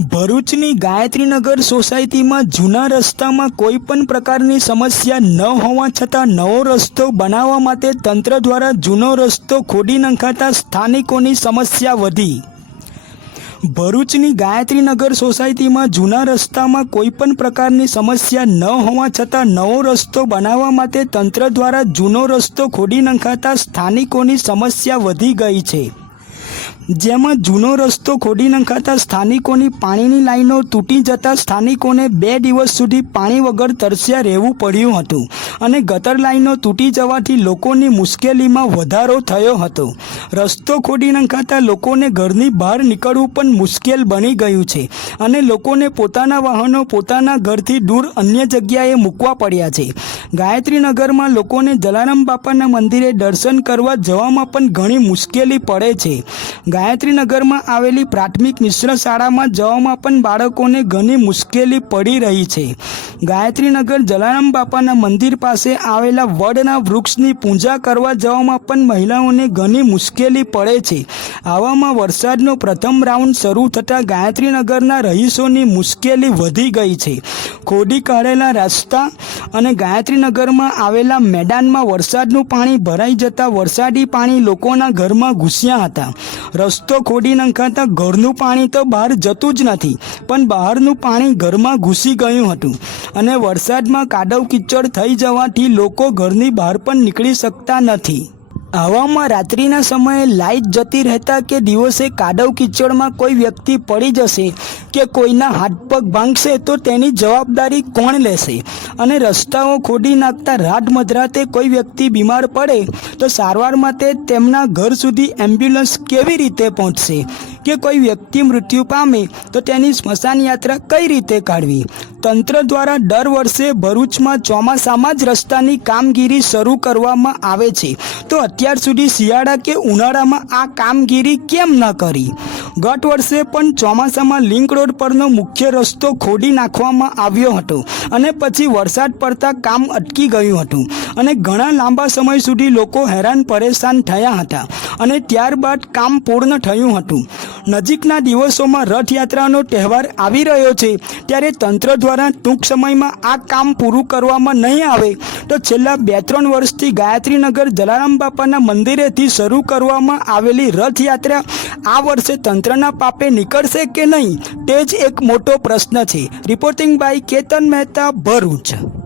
ભરૂચની ગાયત્રીનગર સોસાયટીમાં જૂના રસ્તામાં કોઈ પણ પ્રકારની સમસ્યા ન હોવા છતાં નવો રસ્તો બનાવવા માટે તંત્ર દ્વારા જૂનો રસ્તો ખોદી નંખાતા સ્થાનિકોની સમસ્યા વધી. ભરૂચની ગાયત્રીનગર સોસાયટીમાં જૂના રસ્તામાં કોઈ પણ પ્રકારની સમસ્યા ન હોવા છતાં નવો રસ્તો બનાવવા માટે તંત્ર દ્વારા જૂનો રસ્તો ખોડી નંખાતા સ્થાનિકોની સમસ્યા વધી ગઈ છે. જેમાં જૂનો રસ્તો ખોદી નંખાતા સ્થાનિકોની પાણીની લાઈનો તૂટી જતા સ્થાનિકોને બે દિવસ સુધી પાણી વગર તરસ્યા રહેવું પડ્યું હતું અને ગટર લાઈનો તૂટી જવાથી લોકોની મુશ્કેલીમાં વધારો થયો હતો. રસ્તો ખોદી નંખાતા લોકોને ઘરની બહાર નીકળવું પણ મુશ્કેલ બની ગયું છે અને લોકોને પોતાના વાહનો પોતાના ઘરથી દૂર અન્ય જગ્યાએ મૂકવા પડ્યા છે. ગાયત્રીનગરમાં લોકોને જલારામ બાપાના મંદિરે દર્શન કરવા જવામાં પણ ઘણી મુશ્કેલી પડે છે. ગાયત્રીનગરમાં આવેલી પ્રાથમિક મિશ્ર શાળામાં જવામાં પણ બાળકોને ઘણી મુશ્કેલી પડી રહી છે. ગાયત્રીનગર જલારામ બાપાના મંદિર પાસે આવેલા વડના વૃક્ષની પૂજા કરવા જવામાં પણ મહિલાઓને ઘણી મુશ્કેલી પડે છે. આવામાં વરસાદનો પ્રથમ રાઉન્ડ શરૂ થતાં ગાયત્રીનગરના રહીશોની મુશ્કેલી વધી ગઈ છે. ખોડી કાઢેલા રસ્તા અને ગાયત્રીનગરમાં આવેલા મેદાનમાં વરસાદનું પાણી ભરાઈ જતાં વરસાદી પાણી લોકોના ઘરમાં ઘૂસ્યા હતા. રસ્તો ખોડી નંખાતા ઘરનું પાણી તો બહાર જતું જ નથી, પણ બહારનું પાણી ઘરમાં ઘૂસી ગયું હતું. અને વરસાદમાં કાદવ કિચડ થઈ જવાથી લોકો ઘરની બહાર પણ નીકળી શકતા નથી. આવામાં રાત્રિના સમયે લાઇટ જતી રહેતા કે દિવસે કાદવ કિચડમાં કોઈ વ્યક્તિ પડી જશે કે કોઈના હાથ પગ ભાંગશે તો તેની જવાબદારી કોણ લેશે? અને રસ્તાઓ ખોડી નાખતા રાત મધરાતે કોઈ વ્યક્તિ બીમાર પડે તો સારવાર માટે તેમના ઘર સુધી એમ્બ્યુલન્સ કેવી રીતે પહોંચશે? કે કોઈ વ્યક્તિ મૃત્યુ પામે, તો તેની સ્મશાન યાત્રા કઈ રીતે કાઢવી? તંત્ર દ્વારા દર વર્ષે ભરૂચમાં ચોમાસામાં જ રસ્તાની કામગીરી શરૂ કરવામાં આવે છે. તો અત્યાર સુધી શિયાળા કે ઉનાળામાં આ કામગીરી કેમ ન કરી? ગત વર્ષે પણ ચોમાસામાં લિંક રોડ પરનો મુખ્ય રસ્તો ખોદી નાખવામાં આવ્યો હતો અને પછી વરસાદ પડતા કામ અટકી ગયું હતું. અને ઘણા લાંબા સમય સુધી લોકો હેરાન પરેશાન થયા હતા અને ત્યારબાદ કામ પૂર્ણ થયું હતું. નજીકના દિવસોમાં રથયાત્રાનો તહેવાર આવી રહ્યો છે. ત્યારે તંત્ર દ્વારા ટૂંક સમયમાં આ કામ પૂરું કરવામાં નહીં આવે. તો છેલ્લા બે ત્રણ વર્ષથી ગાયત્રીનગર જલારામ બાપાના મંદિરેથી શરૂ કરવામાં આવેલી રથયાત્રા આ વર્ષે તંત્રના પાપે નીકળશે કે નહીં? તે જ એક મોટો પ્રશ્ન છે. Reporting by Ketan Mehta, Bharuch.